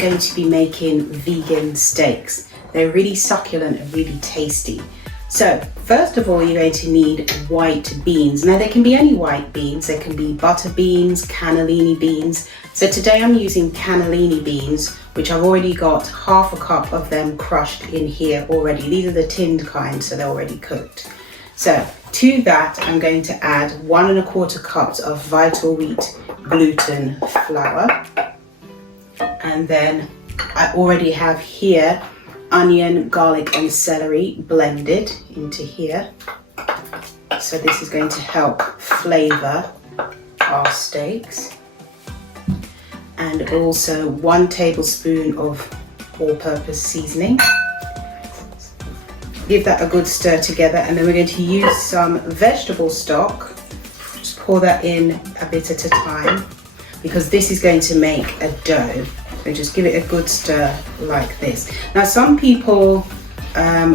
going to be making vegan steaks. They're really succulent and really tasty. So first of all, you're going to need white beans. Now, they can be any white beans. They can be butter beans, cannellini beans. So today I'm using cannellini beans, which I've already got half a cup of them crushed in here already. These are the tinned kind, so they're already cooked. So to that, I'm going to add 1 1/4 cups of Vital Wheat gluten flour. And then I already have here onion, garlic and celery blended into here. So this is going to help flavor our steaks. And also 1 tablespoon of all-purpose seasoning. Give that a good stir together, and then we're going to use some vegetable stock. Just pour that in a bit at a time, because this is going to make a dough. So just give it a good stir like this. Now, some people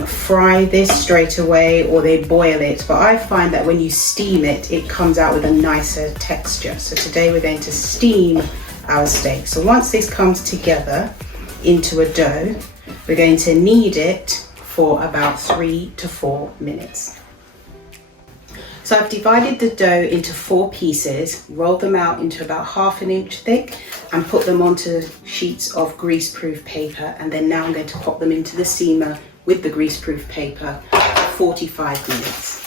fry this straight away or they boil it, but I find that when you steam it, it comes out with a nicer texture. So today we're going to steam our steak. So once this comes together into a dough, we're going to knead it for about 3 to 4 minutes. So I've divided the dough into 4 pieces, rolled them out into about 1/2 inch thick, and put them onto sheets of greaseproof paper. And then now I'm going to pop them into the steamer with the greaseproof paper for 45 minutes.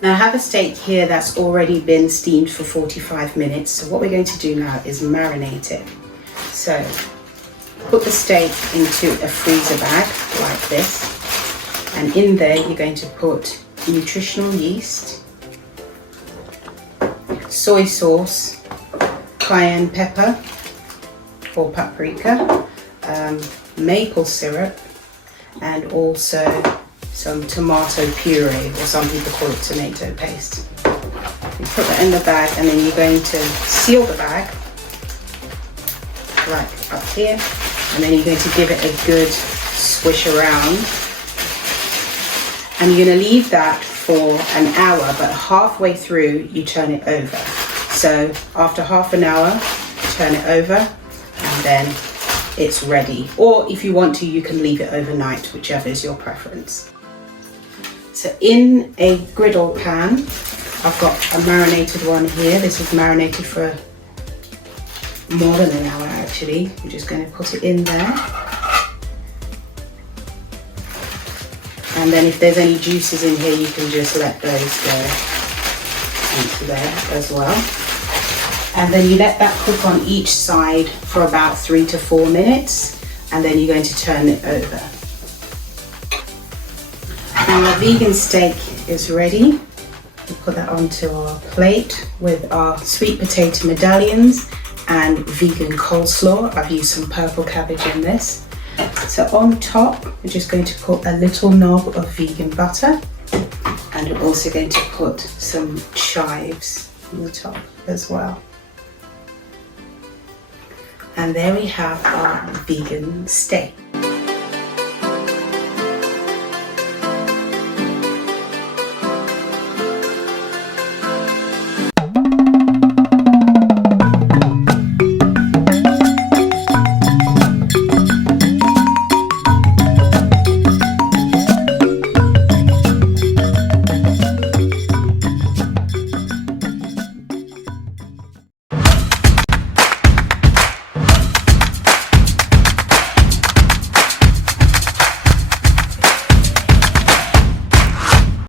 Now I have a steak here that's already been steamed for 45 minutes. So what we're going to do now is marinate it. So put the steak into a freezer bag like this. And in there you're going to put nutritional yeast, soy sauce, cayenne pepper or paprika, maple syrup, and also some tomato puree, or some people call it tomato paste. You put that in the bag, and then you're going to seal the bag right up here, and then you're going to give it a good swish around, and you're going to leave that for an hour, but halfway through you turn it over. So after half an hour, turn it over, and then it's ready. Or if you want to, you can leave it overnight, whichever is your preference. So in a griddle pan, I've got a marinated one here. This is marinated for more than an hour actually. I'm just going to put it in there. And then if there's any juices in here, you can just let those go into there as well. And then you let that cook on each side for about 3 to 4 minutes, and then you're going to turn it over. Now our vegan steak is ready. We put that onto our plate with our sweet potato medallions and vegan coleslaw. I've used some purple cabbage in this. So on top, we're just going to put a little knob of vegan butter, and we're also going to put some chives on the top as well. And there we have our vegan steak.